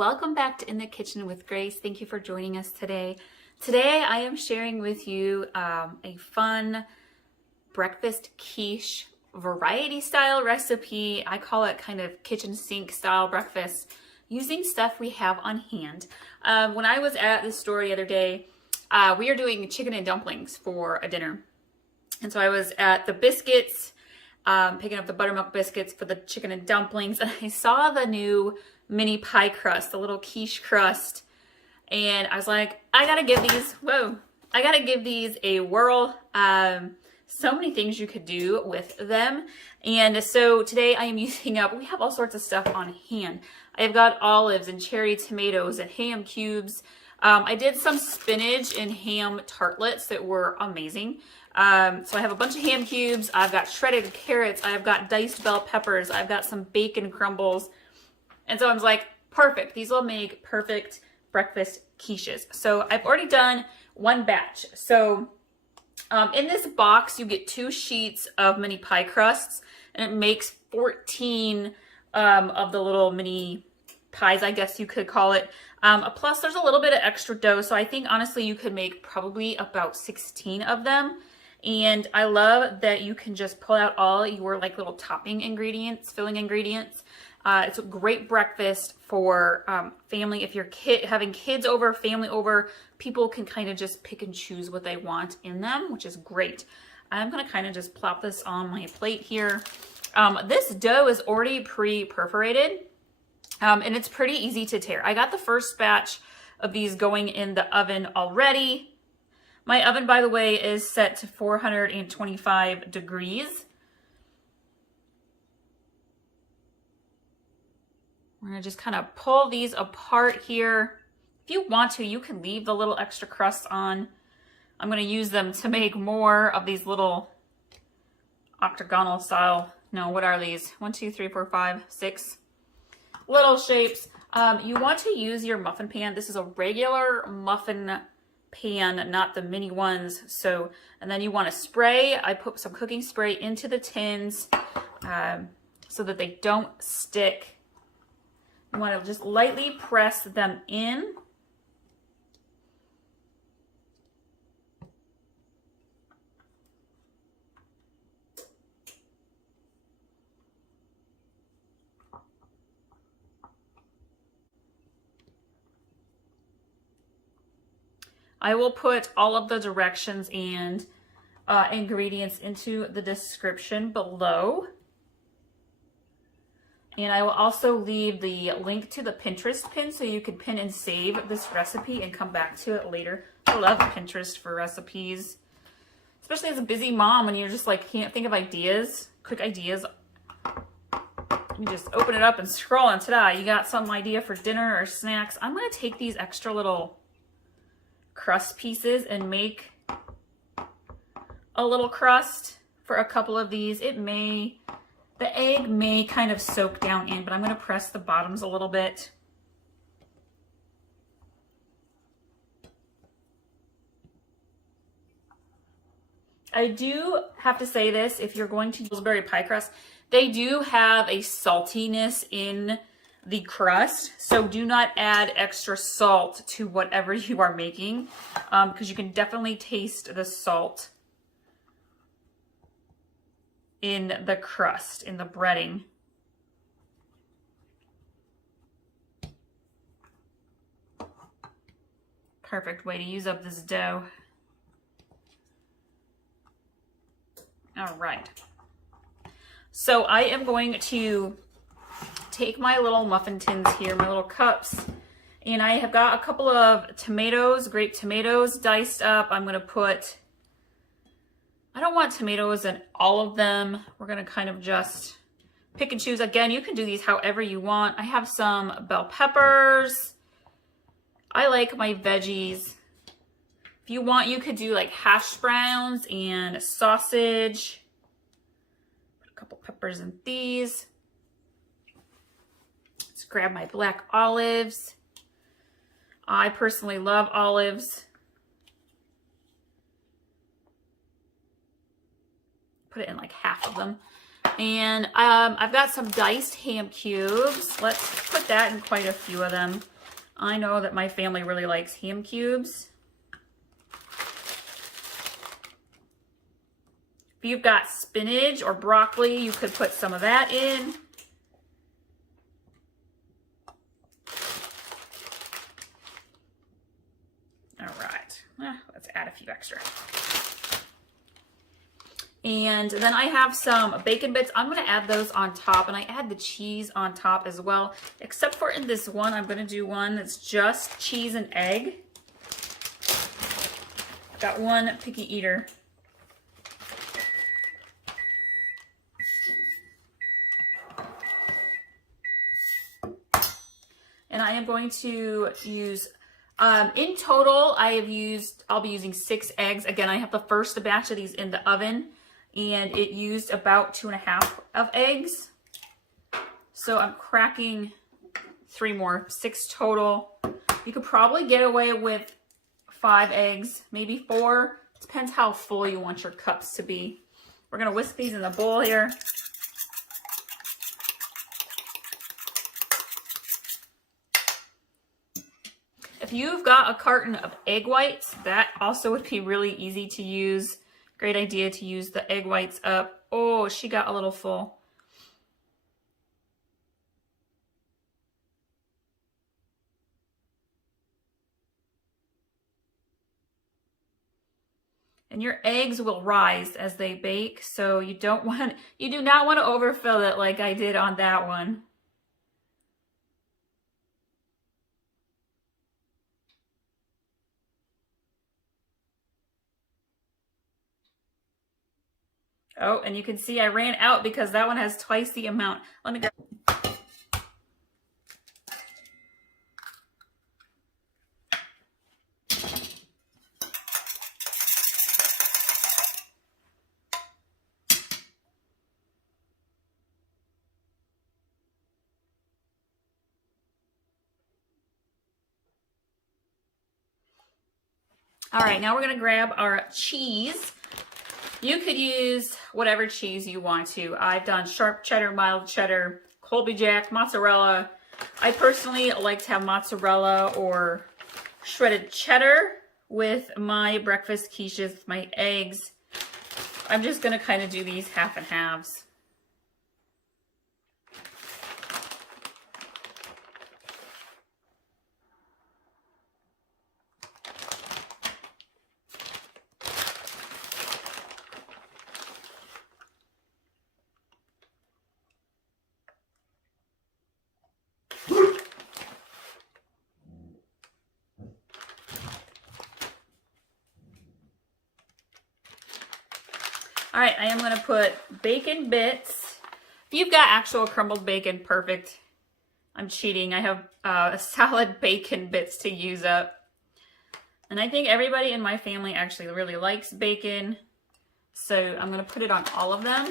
welcome back to In the Kitchen with Grace. Thank you for joining us today. Today I am sharing with you a fun breakfast quiche variety style recipe. I call it kind of kitchen sink style breakfast using stuff we have on hand. When I was at the store the other day, we are doing chicken and dumplings for a dinner. And so I was at the biscuits, picking up the buttermilk biscuits for the chicken and dumplings, and I saw the new mini pie crust, the little quiche crust, and I was like, I gotta give these a whirl. So many things you could do with them. And so today I am using up, we have all sorts of stuff on hand. I've got olives and cherry tomatoes and ham cubes. I did some spinach and ham tartlets that were amazing. So I have a bunch of ham cubes. I've got shredded carrots. I've got diced bell peppers. I've got some bacon crumbles. And so I was like, perfect. These will make perfect breakfast quiches. So I've already done one batch. So in this box, you get 2 sheets of mini pie crusts, and it makes 14 of the little mini pies, I guess you could call it. Plus there's a little bit of extra dough. So I think honestly you could make probably about 16 of them. And I love that you can just pull out all your like little topping ingredients, filling ingredients. It's a great breakfast for family. If you're having kids over, family over, people can kind of just pick and choose what they want in them, which is great. I'm going to kind of just plop this on my plate here. This dough is already pre-perforated. And it's pretty easy to tear. I got the first batch of these going in the oven already. My oven, by the way, is set to 425 degrees. We're gonna just kind of pull these apart here. If you want to, you can leave the little extra crust on. I'm gonna use them to make more of these little octagonal style. No, what are these? 1, 2, 3, 4, 5, 6. Little shapes. You want to use your muffin pan. This is a regular muffin pan, not the mini ones. So, and then you want to spray. I put some cooking spray into the tins so that they don't stick. You want to just lightly press them in. I will put all of the directions and ingredients into the description below. And I will also leave the link to the Pinterest pin so you can pin and save this recipe and come back to it later. I love Pinterest for recipes, especially as a busy mom when you're just like can't think of ideas, quick ideas. You just open it up and scroll, and ta-da, you got some idea for dinner or snacks. I'm going to take these extra little crust pieces and make a little crust for a couple of these. The egg may kind of soak down in, but I'm going to press the bottoms a little bit. I do have to say this, if you're going to use Pillsbury pie crust, they do have a saltiness in the crust, so do not add extra salt to whatever you are making, because you can definitely taste the salt in the crust, in the breading. Perfect way to use up this dough. All right, so I am going to take my little muffin tins here, my little cups, and I have got a couple of tomatoes, grape tomatoes diced up. I'm going to put, I don't want tomatoes in all of them. We're going to kind of just pick and choose. Again, you can do these however you want. I have some bell peppers. I like my veggies. If you want, you could do like hash browns and sausage. Put a couple peppers in these. Grab my black olives. I personally love olives. Put it in like half of them. And I've got some diced ham cubes. Let's put that in quite a few of them. I know that my family really likes ham cubes. If you've got spinach or broccoli, you could put some of that in. All right, let's add a few extra. And then I have some bacon bits. I'm gonna add those on top, and I add the cheese on top as well, except for in this one, I'm gonna do one that's just cheese and egg. Got one picky eater. And I am going to use, in total, I'll be using 6 eggs. Again, I have the first batch of these in the oven, and it used about 2.5 of eggs. So I'm cracking 3 more, 6 total. You could probably get away with 5 eggs, maybe 4. Depends how full you want your cups to be. We're gonna whisk these in the bowl here. If you've got a carton of egg whites, that also would be really easy to use. Great idea to use the egg whites up. Oh, she got a little full. And your eggs will rise as they bake, so you do not want to overfill it like I did on that one. Oh, and you can see I ran out because that one has twice the amount. Let me go. All right, now we're gonna grab our cheese. You could use whatever cheese you want to. I've done sharp cheddar, mild cheddar, Colby Jack, mozzarella. I personally like to have mozzarella or shredded cheddar with my breakfast quiches, my eggs. I'm just gonna kind of do these half and halves. All right, I am gonna put bacon bits. If you've got actual crumbled bacon, perfect. I'm cheating. I have a solid bacon bits to use up. And I think everybody in my family actually really likes bacon. So I'm gonna put it on all of them.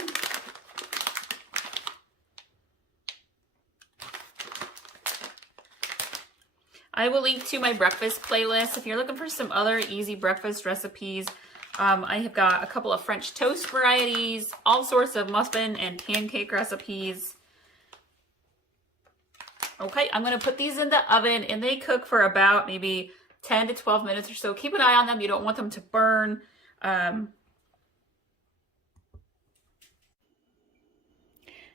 I will link to my breakfast playlist. If you're looking for some other easy breakfast recipes, I have got a couple of French toast varieties, all sorts of muffin and pancake recipes. Okay, I'm gonna put these in the oven and they cook for about maybe 10 to 12 minutes or so. Keep an eye on them. You don't want them to burn.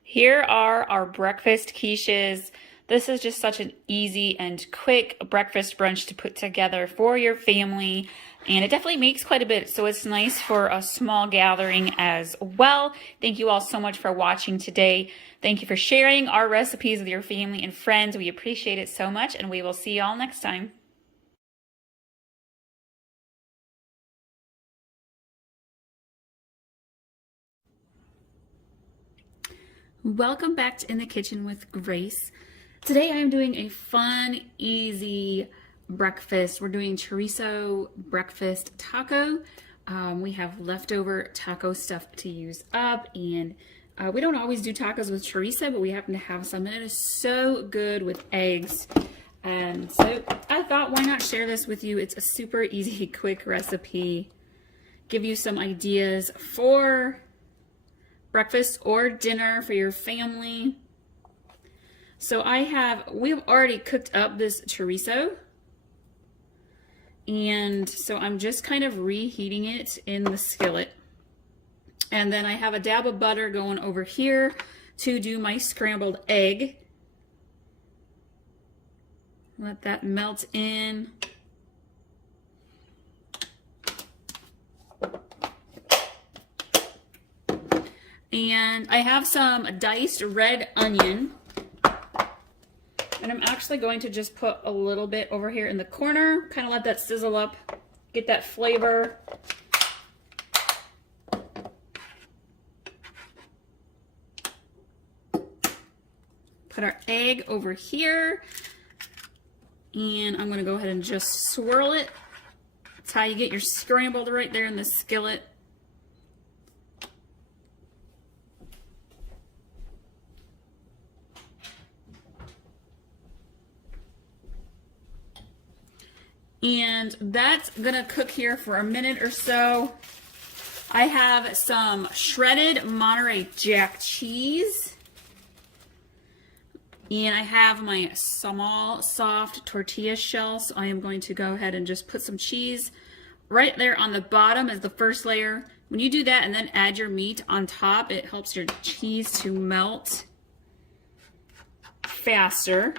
Here are our breakfast quiches. This is just such an easy and quick breakfast brunch to put together for your family. And it definitely makes quite a bit, so it's nice for a small gathering as well. Thank you all so much for watching today. Thank you for sharing our recipes with your family and friends. We appreciate it so much, and we will see you all next time. Welcome back to In the Kitchen with Grace. Today I am doing a fun, easy breakfast. We're doing chorizo breakfast taco. We have leftover taco stuff to use up, and we don't always do tacos with chorizo, but we happen to have some, and it is so good with eggs. And so I thought, why not share this with you? It's a super easy, quick recipe. Give you some ideas for breakfast or dinner for your family. So we've already cooked up this chorizo. And so I'm just kind of reheating it in the skillet. And then I have a dab of butter going over here to do my scrambled egg. Let that melt in. And I have some diced red onion. And I'm actually going to just put a little bit over here in the corner, kind of let that sizzle up, get that flavor. Put our egg over here, and I'm going to go ahead and just swirl it. That's how you get your scrambled right there in the skillet. And that's gonna cook here for a minute or so. I have some shredded Monterey Jack cheese. And I have my small soft tortilla shells. So I am going to go ahead and just put some cheese right there on the bottom as the first layer. When you do that and then add your meat on top, it helps your cheese to melt faster.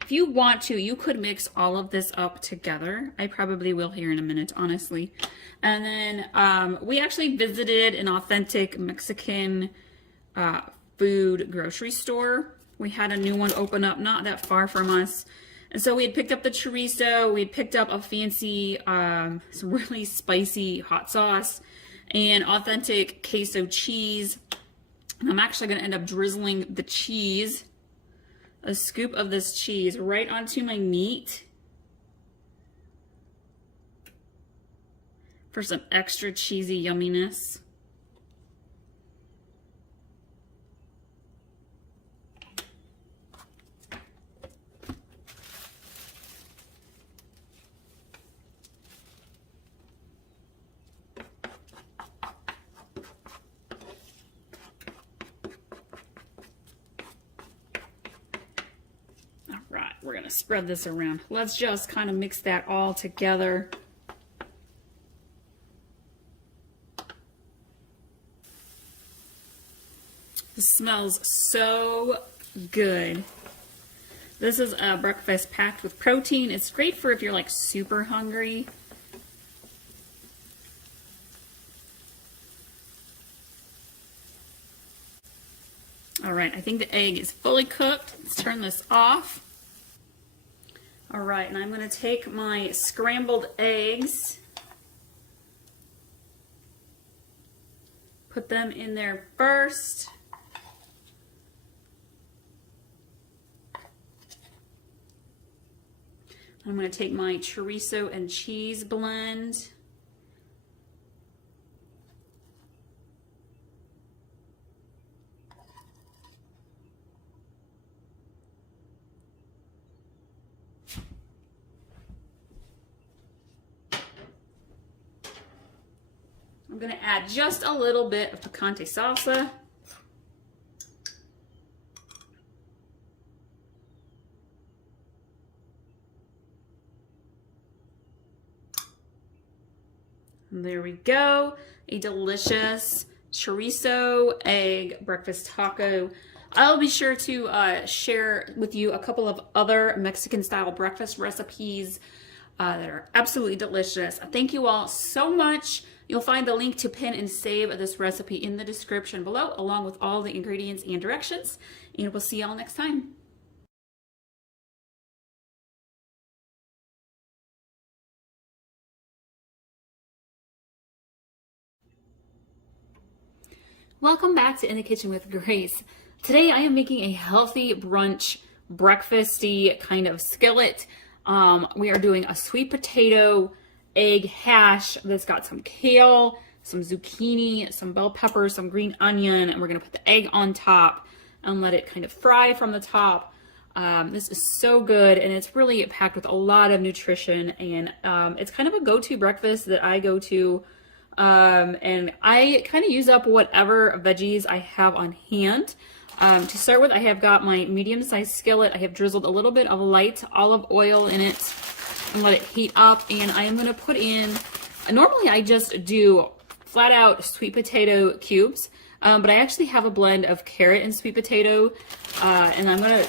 If you want to, you could mix all of this up together. I probably will here in a minute, honestly. And then we actually visited an authentic Mexican food grocery store. We had a new one open up not that far from us. And so we had picked up the chorizo, we had picked up a fancy, some really spicy hot sauce, and authentic queso cheese. And I'm actually gonna end up drizzling the cheese, a scoop of this cheese right onto my meat for some extra cheesy yumminess. We're gonna spread this around. Let's just kind of mix that all together. This smells so good. This is a breakfast packed with protein. It's great for if you're like super hungry. All right, I think the egg is fully cooked. Let's turn this off. All right, and I'm going to take my scrambled eggs, put them in there first. I'm going to take my chorizo and cheese blend. I'm going to add just a little bit of picante salsa. And there we go. A delicious chorizo egg breakfast taco. I'll be sure to share with you a couple of other Mexican style breakfast recipes that are absolutely delicious. Thank you all so much. You'll find the link to pin and save this recipe in the description below, along with all the ingredients and directions. And we'll see y'all next time. Welcome back to In the Kitchen with Grace. Today I am making a healthy brunch, breakfasty kind of skillet. We are doing a sweet potato egg hash that's got some kale, some zucchini, some bell peppers, some green onion, and we're gonna put the egg on top and let it kind of fry from the top. This is so good, and it's really packed with a lot of nutrition, and it's kind of a go-to breakfast that I go to And I kind of use up whatever veggies I have on hand. To start with, I have got my medium-sized skillet. I have drizzled a little bit of light olive oil in it and let it heat up. And I am going to put in, normally I just do flat out sweet potato cubes, but I actually have a blend of carrot and sweet potato. And I'm going to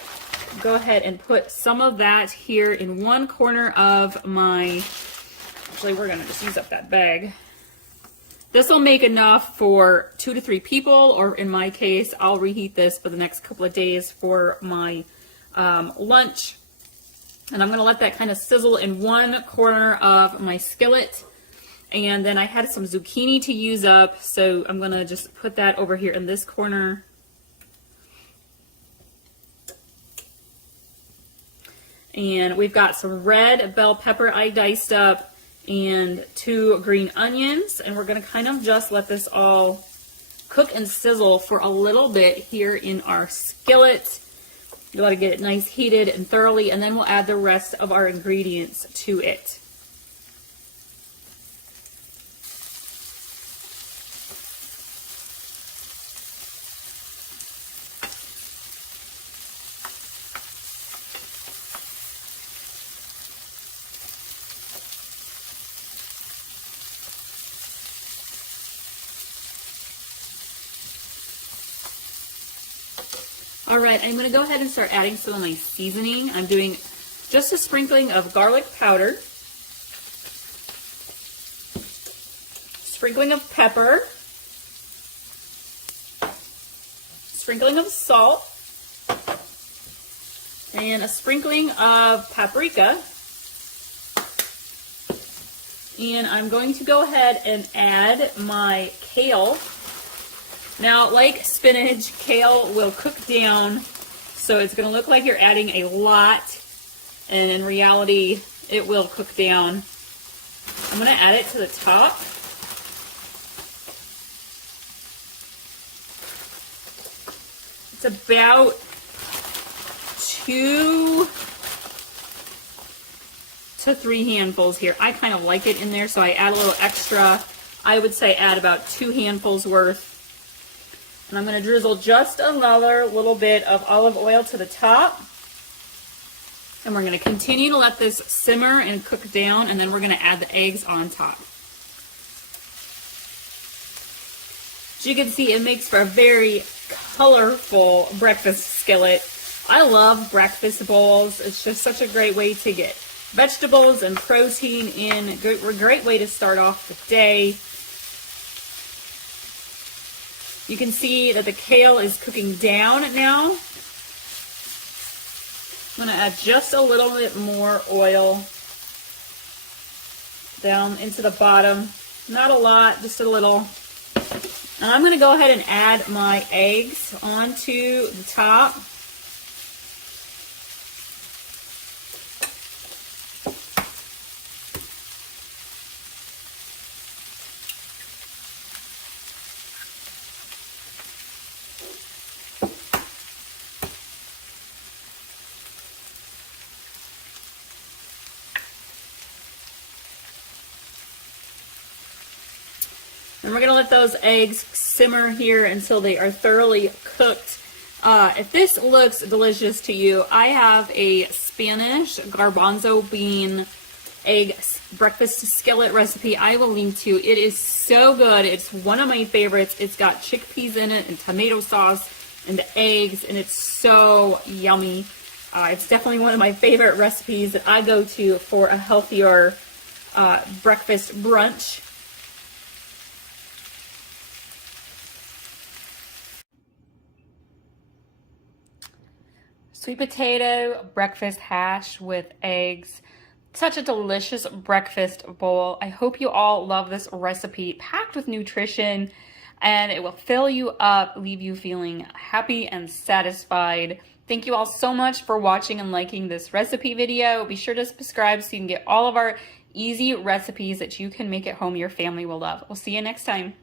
go ahead and put some of that here in one corner of my, actually we're going to just use up that bag. This will make enough for 2 to 3 people, or in my case, I'll reheat this for the next couple of days for my lunch. And I'm going to let that kind of sizzle in one corner of my skillet. And then I had some zucchini to use up, so I'm going to just put that over here in this corner. And we've got some red bell pepper I diced up, and 2 green onions, and we're going to kind of just let this all cook and sizzle for a little bit here in our skillet. You want to get it nice heated and thoroughly, and then we'll add the rest of our ingredients to it. All right, I'm gonna go ahead and start adding some of my seasoning. I'm doing just a sprinkling of garlic powder, sprinkling of pepper, sprinkling of salt, and a sprinkling of paprika. And I'm going to go ahead and add my kale. Now, like spinach, kale will cook down, so it's going to look like you're adding a lot, and in reality, it will cook down. I'm going to add it to the top. It's about 2 to 3 handfuls here. I kind of like it in there, so I add a little extra. I would say add about 2 handfuls worth. And I'm going to drizzle just another little bit of olive oil to the top. And we're going to continue to let this simmer and cook down, and then we're going to add the eggs on top. As you can see, it makes for a very colorful breakfast skillet. I love breakfast bowls. It's just such a great way to get vegetables and protein in. A great way to start off the day. You can see that the kale is cooking down now. I'm going to add just a little bit more oil down into the bottom. Not a lot, just a little. And I'm going to go ahead and add my eggs onto the top. And we're going to let those eggs simmer here until they are thoroughly cooked. If this looks delicious to you, I have a Spanish garbanzo bean egg breakfast skillet recipe I will link to. It is so good. It's one of my favorites. It's got chickpeas in it and tomato sauce and the eggs, and it's so yummy. It's definitely one of my favorite recipes that I go to for a healthier breakfast brunch. Sweet potato breakfast hash with eggs. Such a delicious breakfast bowl. I hope you all love this recipe, packed with nutrition, and it will fill you up, leave you feeling happy and satisfied. Thank you all so much for watching and liking this recipe video. Be sure to subscribe so you can get all of our easy recipes that you can make at home your family will love. We'll see you next time.